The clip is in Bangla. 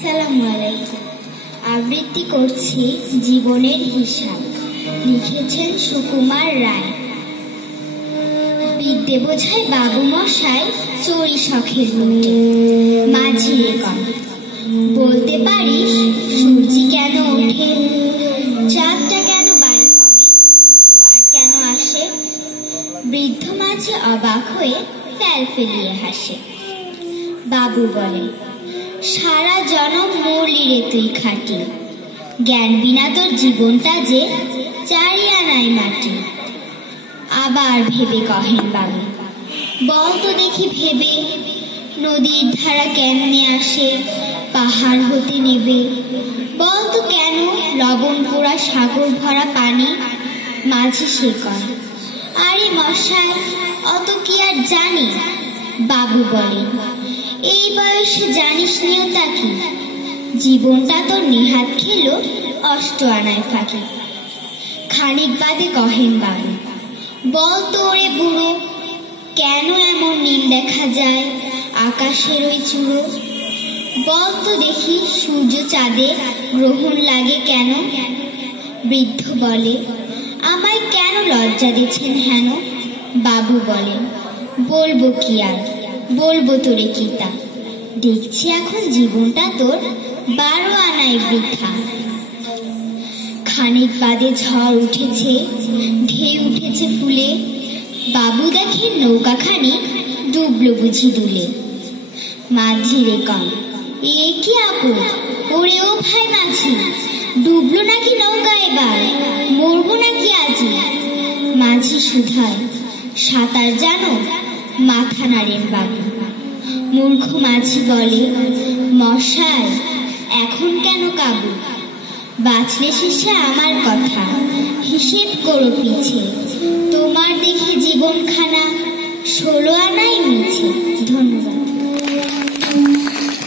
আসসালামু আলাইকুম। আবৃত্তি করছি জীবনের হিসাব। লিখেছেন সুকুমার রায়। বিদ্যে বোঝায় বাবু মশাই চড়ি শখের বটে, মাঝি রে কম বলতে পারিস সূর্যি কেন ওঠে, চাঁদটা কেন বাড়ি কমে, জোয়ার কেন আসে। বৃদ্ধ মাঝি অবাক হয়ে ফেল ফেলিয়ে হাসে। বাবু বলে, সারা জনম মরলি রে তুই খাটি, জ্ঞান বিনা তোর জীবনটা যে চারি আনায় মাটি। আবার ভেবে কহেন বাবু, বল তো দেখি ভেবে, নদীর ধারা কেমনে আসে পাহাড় হতে নেবে। বল তো কেন লবণ পোড়া সাগর ভরা পানি। মাঝি সে কয়, আরে মশাই অত কি আর জানি। বাবু বলে, এই বয়সে জানিস নিও তা কি, জীবনটা তোর নেহাত খেলো অষ্ট আনায় ফাঁকি। খানিক বাদে কহেন বাবু, বল তো ওরে বুড়ো, কেন এমন নীল দেখা যায় আকাশের ওই চূড়ো। বল তো দেখি সূর্য চাঁদে গ্রহণ লাগে কেন। বৃদ্ধ বলে, আমায় কেন লজ্জা দিচ্ছেন হেন। বাবু বলে, বলবো কি আর, বলবো তোরে কি তা, দেখছি এখন জীবনটা তোর 12 আনায় বৃথা। খানিক বাদে ঝড় উঠেছে, ঢেউ উঠেছে ফুলে। বাবু দেখেন নৌকাখানি ডুবলো বুঝি দুলে। মাঝি রে কম, এ কি আপদ, ওরে ও ভাই মাঝি, ডুবলো নাকি নৌকা এবার, মরবো নাকি আজি। মাঝি শুধায়, সাঁতার জানো, মাথা নাড়েন বাবু। মূর্খ মাঝি বলে, মশাই এখন কেন কাবু, বাঁচলে শেষে আমার কথা হিসেব করো পিছে, তোমার দেখে জীবনখানা 16 আনাই মিছে। ধন্যবাদ।